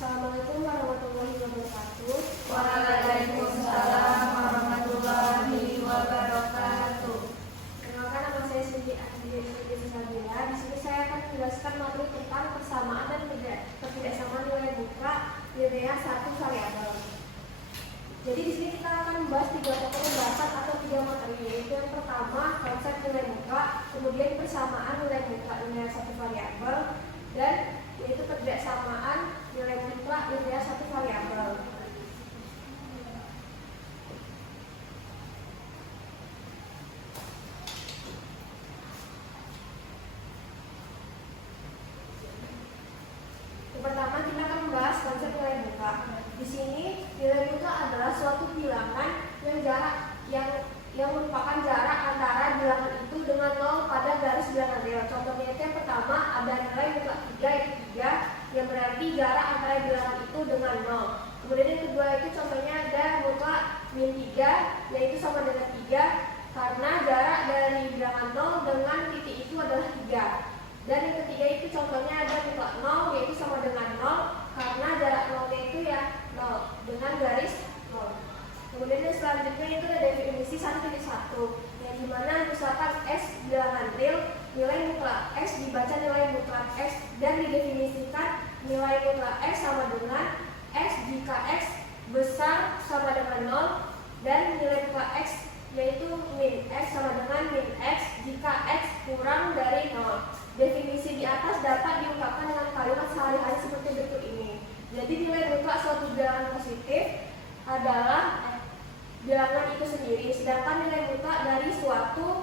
Assalamualaikum warahmatullahi wabarakatuh. Waalaikumsalam warahmatullahi wabarakatuh. Perkenalkan, nama saya Siti Sabila. Di sini saya akan menjelaskan materi tentang persamaan dan ketidaksamaan nilai muka nilai satu variabel. Jadi di sini kita akan membahas 3 pokok pembahasan atau 3 materi, yaitu yang pertama konsep nilai muka, kemudian persamaan nilai muka nilai satu variabel, dan yaitu ketidaksamaan nilai muka nilai satu variabel. Yang pertama kita akan membahas konsep nilai muka. Di sini nilai muka adalah suatu bilangan yang merupakan jarak antara bilangan itu dengan 0 pada garis bilangan real. Contohnya itu yang pertama ada nilai muka 3 yaitu 3 yang berarti jarak antara bilangan itu dengan 0. Kemudian yang kedua itu contohnya ada muka min 3 yaitu sama dengan 3 karena jarak dari bilangan 0 dengan titik itu adalah 3. Dan yang ketiga itu contohnya ada muka 0 yaitu sama dengan 0 karena jarak 0 itu ya 0 dengan garis 0. Kemudian yang selanjutnya itu ada definisi 1.1 yang dimana misalkan S bilangan real, nilai mutlak S dibaca nilai mutlak S dan didefinisikan nilai mutlak X sama dengan X jika X besar sama dengan 0 dan nilai mutlak X yaitu min X sama dengan min X jika X kurang dari 0. Definisi di atas dapat diungkapkan dengan kalimat sehari-hari seperti berikut ini. Jadi nilai mutlak suatu bilangan positif adalah bilangan itu sendiri, sedangkan nilai mutlak dari suatu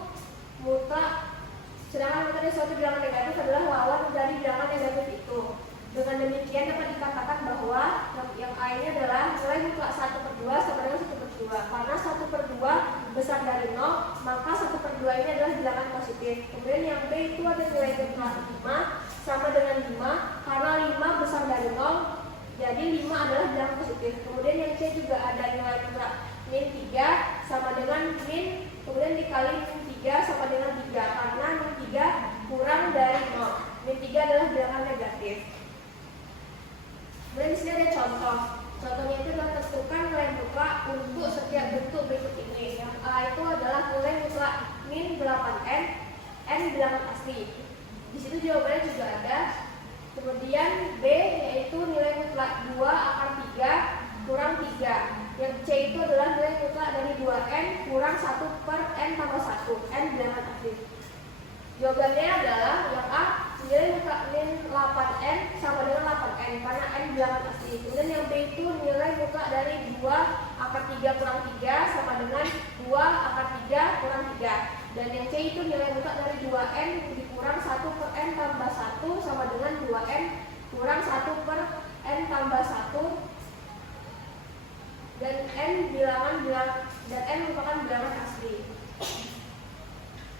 bilangan negatif adalah lawan dari bilangan negatif itu. Dengan demikian dapat dikatakan bahwa yang A ini adalah nilai mutlak 1/2 sama dengan 1/2. Karena 1/2 besar dari 0, maka 1/2 ini adalah bilangan positif. Kemudian yang B itu ada nilai mutlak 5 sama dengan 5 karena 5 besar dari 0, jadi 5 adalah bilangan positif. Kemudian yang C juga ada nilai mutlak min 3 sama dengan min, kemudian dikali min 3 sama dengan 3 karena min 3 kurang dari 0. Min 3 adalah bilangan negatif. Kemudian di sini ada contoh. Contohnya itu adalah tentukan nilai mutlak untuk setiap bentuk berikut ini. Yang A itu adalah nilai mutlak min 8n, n bilangan asli. Di situ jawabannya juga ada. Kemudian B yaitu nilai mutlak 2 akar 3 kurang 3. Yang C itu adalah nilai mutlak dari 2n kurang 1/n tambah 1, n bilangan asli. Jawabannya adalah yang A, nilai mutlak min 8n sama dengan 8n karena n bilangan asli. Kemudian yang B itu nilai mutlak dari 2 akar 3 kurang 3 sama dengan 2 akar 3 kurang 3. Dan yang C itu nilai mutlak dari 2n dikurang 1/n tambah 1 sama dengan 2n kurang 1/n tambah 1. Dan n merupakan bilangan asli.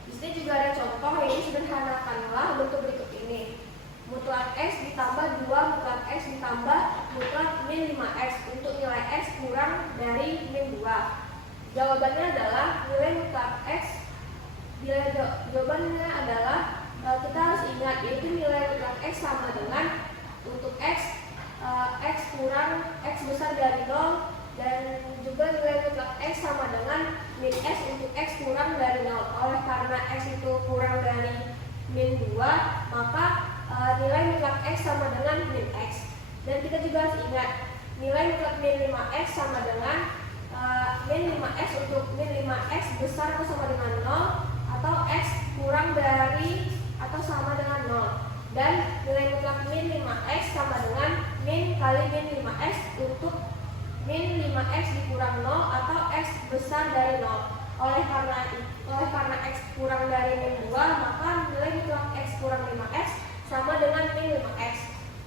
Di sini juga ada contoh, ini sederhanakanlah bentuk berikut ini. Mutlak X ditambah 2 mutlak X ditambah mutlak min 5X untuk nilai X kurang dari min 2. Jawabannya adalah nilai mutlak X. Jawabannya adalah kita harus ingat yaitu nilai mutlak X sama dengan untuk X kurang X besar dari 0 dan juga nilai mutlak X sama dengan min X untuk X kurang dari 0. Oleh karena X itu kurang dari min 2, maka nilai mutlak X sama dengan min X. Dan kita juga harus ingat nilai mutlak min 5X sama dengan min 5X untuk min 5X besar atau sama dengan 0 atau X kurang dari atau sama dengan 0. Dan nilai mutlak min 5X sama dengan min kali min 5X untuk min 5X dikurang 0 atau X besar dari 0. Oleh karena X kurang dari min 2, maka nilai mutlak X kurang 5X sama dengan min 5X.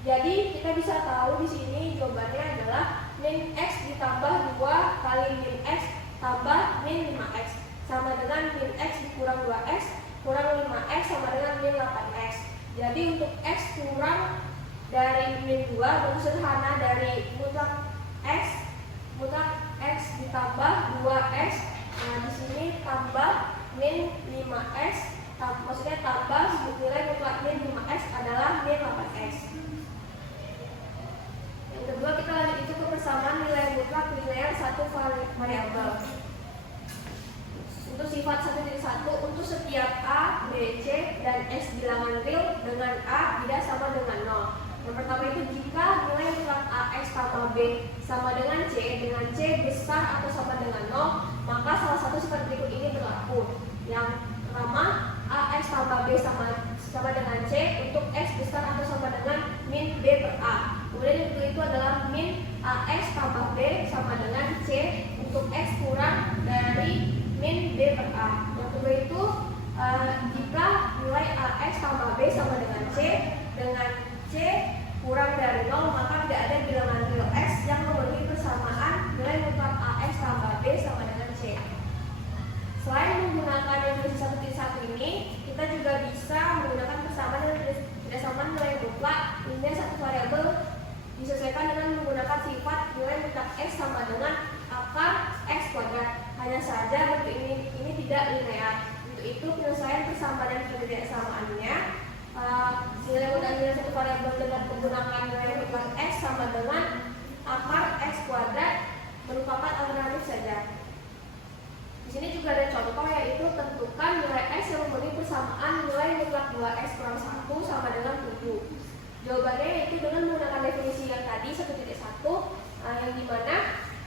Jadi kita bisa tahu di sini jawabannya adalah min X ditambah 2 kali min X tambah min 5X sama dengan min X dikurang 2X kurang 5X sama dengan min 8X. Jadi untuk X kurang dari min 2 bentuk sederhana dari mutlak X ditambah 2X. Nah, di sini tambah min 5X, maksudnya tambah nilai mutlak min 5X adalah min 8X. Yang variabel. Untuk sifat 1.1, untuk setiap A, B, C, dan S bilangan real dengan A tidak sama dengan 0. Yang pertama itu jika nilai mutlak AX tambah B sama dengan C besar atau sama dengan 0, maka salah satu sifat berikut ini berlaku. Yang pertama, AX tambah B sama dengan C untuk X besar atau sama dengan min B per A. Kemudian yang kedua itu adalah min AX tambah B sama dengan C untuk X kurang dari min B per A. Yang kedua itu jika nilai AX tambah B sama dengan C kurang dari 0, maka tidak ada bilangan real X yang memenuhi persamaan nilai mutlak AX tambah B sama dengan C. Selain menggunakan definisi 1.1 ini, kita juga bisa menggunakan persamaan yang tidak sama nilai mutlak hingga satu variabel disesuaikan dengan menggunakan sifat nilai mutlak X sama dengan akar X kuadrat. Hanya saja bentuk ini tidak linear. Untuk itu penyelesaian persamaan dan ketidaksamaannya, nilai mutlak nilai satu variabel dengan menggunakan nilai mutlak X sama dengan akar X kuadrat merupakan alternatif saja. Di sini juga ada contoh, yaitu tentukan nilai X yang memenuhi persamaan nilai mutlak 2X kurang 1 sama dengan 7. Jawabannya yaitu dengan menggunakan definisi yang tadi 1.1, yang dimana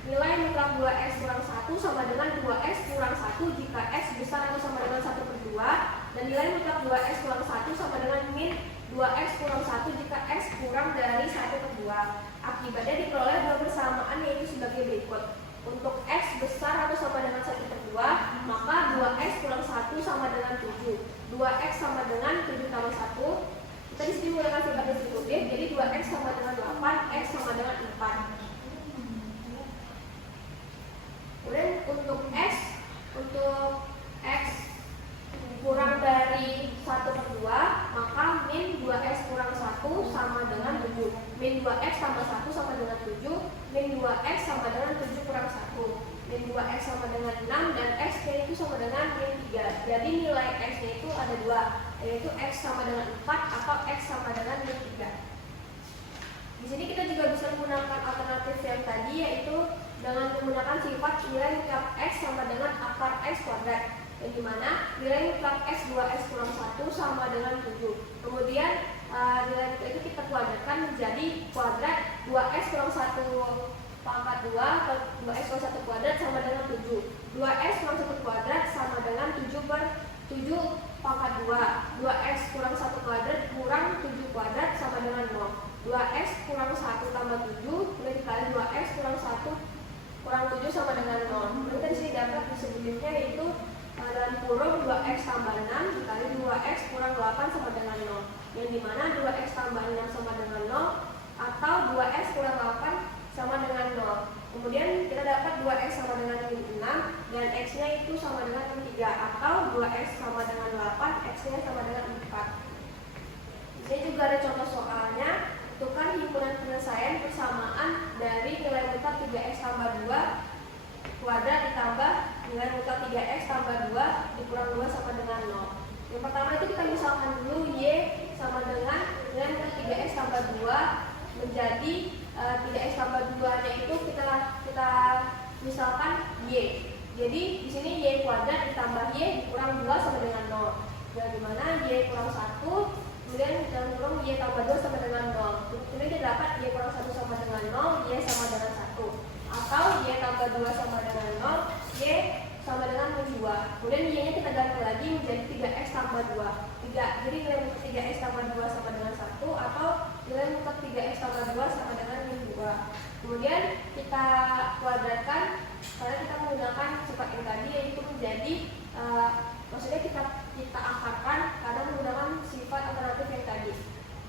nilai mutlak 2X kurang 1 sama dengan 2X kurang 1 jika X besar atau sama dengan 1/2, dan nilai mutlak 2X kurang 1 sama dengan min 2X kurang 1 jika X kurang dari 1/2. Akibatnya diperoleh dua persamaan, yaitu sebagai berikut. Untuk X besar atau sama dengan 1/2, maka 2X kurang 1 sama dengan 7. 2X sama dengan 7 tambah 1. Kita di sini menggunakan sifat distributif, jadi 2X sama dengan 8, X sama dengan 4. Kemudian untuk X kurang dari 1/2, maka min 2X kurang 1 sama dengan 7. Min 2X tambah 1 sama dengan 7. Min 2X sama dengan 7 kurang 1. Min 2X sama dengan 6, dan X-nya itu sama dengan min 3. Jadi nilai X-nya itu ada dua, yaitu X sama dengan 4 atau X sama dengan min 3. Di sini kita juga bisa menggunakan alternatif yang tadi, yaitu dengan menggunakan sifat nilai mutlak X sama dengan akar X kuadrat, yang dimana nilai mutlak X 2X kurang 1 sama dengan 7. Kemudian nilai mutlak itu kita kuadratkan menjadi kuadrat 2X kurang 1 pangkat 2 atau 2X kurang 1 kuadrat sama dengan 7. 2X kurang 1 kuadrat sama dengan 7/7 pangkat 2. 2X kurang 1 kuadrat kurang 7 kuadrat sama dengan 0. 2X kurang 1 tambah 7 kemudian dikali 2X kurang 1 kurang 7 sama dengan 0. Kemudian di sini dapat disebutnya yaitu dalam kurung 2X tambah 6 dikali 2X kurang 8 sama dengan 0. Yang dimana 2X tambah 6 sama dengan 0 atau 2X kurang 8 sama dengan 0. Kemudian kita dapat 2X sama dengan min 6 dan X-nya itu sama dengan min 3, atau 2X sama dengan 8, X-nya sama dengan 4. Di sini juga ada contoh soalnya. Tentukan himpunan penyelesaian persamaan dari nilai mutlak 3X tambah 2 kuadrat ditambah nilai mutlak 3X tambah 2 dikurang 2 sama dengan 0. Yang pertama itu kita misalkan dulu Y sama dengan nilai mutlak 3X tambah 2 menjadi 3X tambah 2 nya itu kita misalkan Y. Jadi di sini Y kuadrat ditambah Y dikurang 2 sama dengan 0. Yang dimana Y kurang 1, kemudian dalam kurung Y tambah 2 sama dengan 0. Kemudian kita dapat Y kurang 1 sama dengan 0, Y sama dengan 1. Atau Y tambah 2 sama dengan 0, Y sama dengan min 2. Kemudian Y nya kita ganti lagi menjadi 3X tambah 2. Jadi nilai mutlak 3X tambah 2 sama dengan 1, atau nilai mutlak 3X tambah 2 sama dengan min 2. Kemudian kita kuadratkan karena kita menggunakan sifat yang tadi, yaitu menjadi maksudnya kita akarkan karena menggunakan sifat alternatif yang tadi.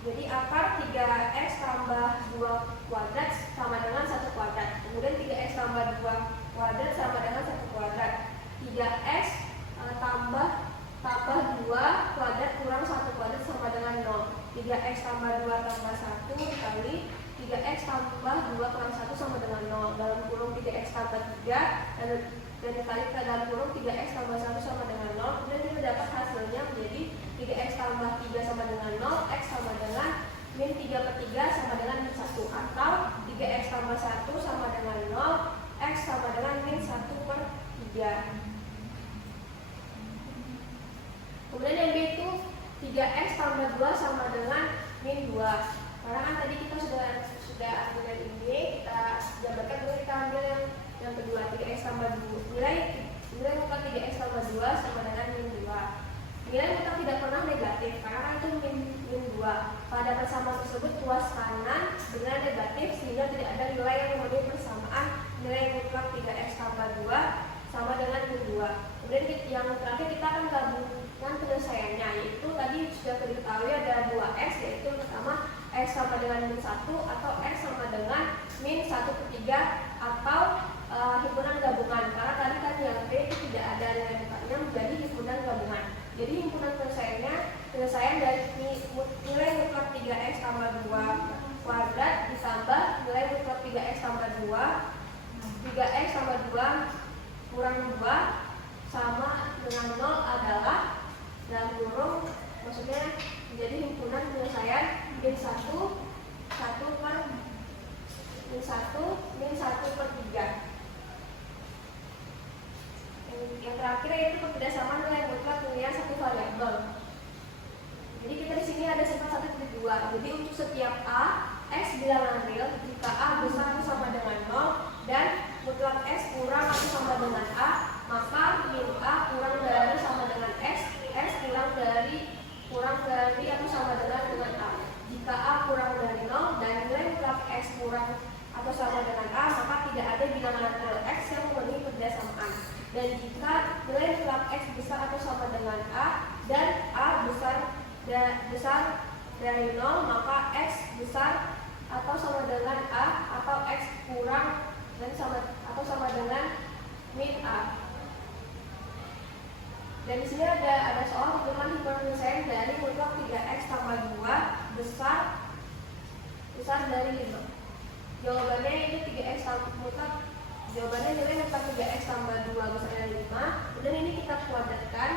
Jadi akar 3X tambah 2 kuadrat sama dengan 1 kuadrat. Kemudian 3X tambah 2 kuadrat sama dengan 1 kuadrat. 3X tambah 2 kuadrat kurang 1 kuadrat sama dengan 0. 3X tambah 2 tambah 1 dikali 3X tambah 2 kurang 1 sama dengan 0. Dalam kurung 3X tambah 3 dan dikali ke dalam kurung 3X tambah 1 sama dengan 0. Kemudian kita dapat hasilnya menjadi 3X tambah 3 sama dengan 0, X sama dengan min 3/3 sama dengan min 1, atau 3X tambah 1 sama dengan 0, X sama dengan min 1/3. 3. Kemudian yang B itu 3x tambah 2 sama dengan min 2. Karena kan tadi kita sudah ambil yang ini, kita jabarkan dulu, kita ambil yang kedua, 3x tambah 2. Nilai mutlak 3x tambah 2 sama dengan min 2. Nilai mutlak tidak pernah negatif, karena kan itu min 2. Pada persamaan tersebut tuas kanan dengan negatif, sehingga tidak ada nilai yang memenuhi persamaan nilai mutlak 3x tambah 2 sama dengan min 2. Kemudian yang terakhir kita akan gabungkan penyelesaiannya, yaitu tadi sudah diketahui ada 2x, yaitu pertama x sama dengan min 1 atau x sama dengan min 1/3 atau himpunan gabungan. Karena tadi kan yang B itu tidak ada nilai mutlaknya, menjadi himpunan gabungan. Jadi himpunan penyelesaian dari nilai mutlak 3x tambah 2 kuadrat ditambah nilai mutlak 3x tambah 2, 3x tambah 2 kurang 2 sama dengan 0 adalah dalam kurung, maksudnya menjadi himpunan penyelesaian min 1 per 3. Yang terakhir yaitu kebersamaan nilai mutlak pemilihan satu variabel. Jadi kita di sini ada sifat 1/2. Jadi untuk setiap a, x bilangan real jika a besar atau sama dengan 0 dan mutlak x kurang atau sama dengan a, maka min a kurang dari sama dengan x kurang dari atau sama dengan a. Jika a kurang dari 0 dan nilai mutlak x kurang atau sama dengan a, maka tidak ada bilangan real x yang memenuhi kebersamaan. Dan jika nilai mutlak x besar atau sama dengan a dan a besar dari 0, maka x besar atau sama dengan a atau x kurang dan sama dengan min a. Dan di sini ada soal himpunan penyelesaian dari mutlak 3x tambah 2 besar dari 5. Jawabannya itu 3x tambah mutlak. Jawabannya nilai mutlak 3x tambah 2 besar dari 5. Dan ini kita kuadratkan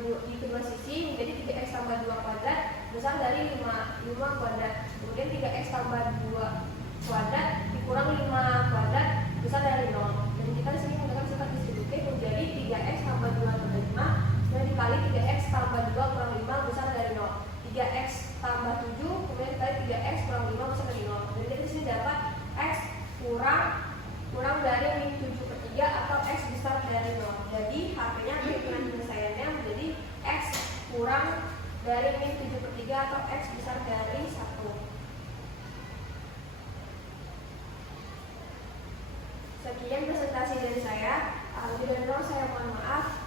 di kedua sisi menjadi 3x tambah 2 kuadrat besar dari 5 kuadrat. Kemudian 3x tambah 2 kuadrat dikurang 5 kuadrat besar dari 0. Jadi kita di sini menggunakan sifat distributif menjadi 3x tambah 2 tambah 5 dan dikali 3x tambah 2 kurang 5 besar dari 0. 3x tambah 7 kemudian dikali 3x kurang 5 besar dari 0. Jadi di sini dapat x kurang dari min 7/3 atau x besar dari 0. Jadi hasilnya himpunan penyelesaiannya menjadi x kurang dari min 7/3 atau x besar dari 1. Sekian presentasi dari saya. Lebih dari saya mohon maaf.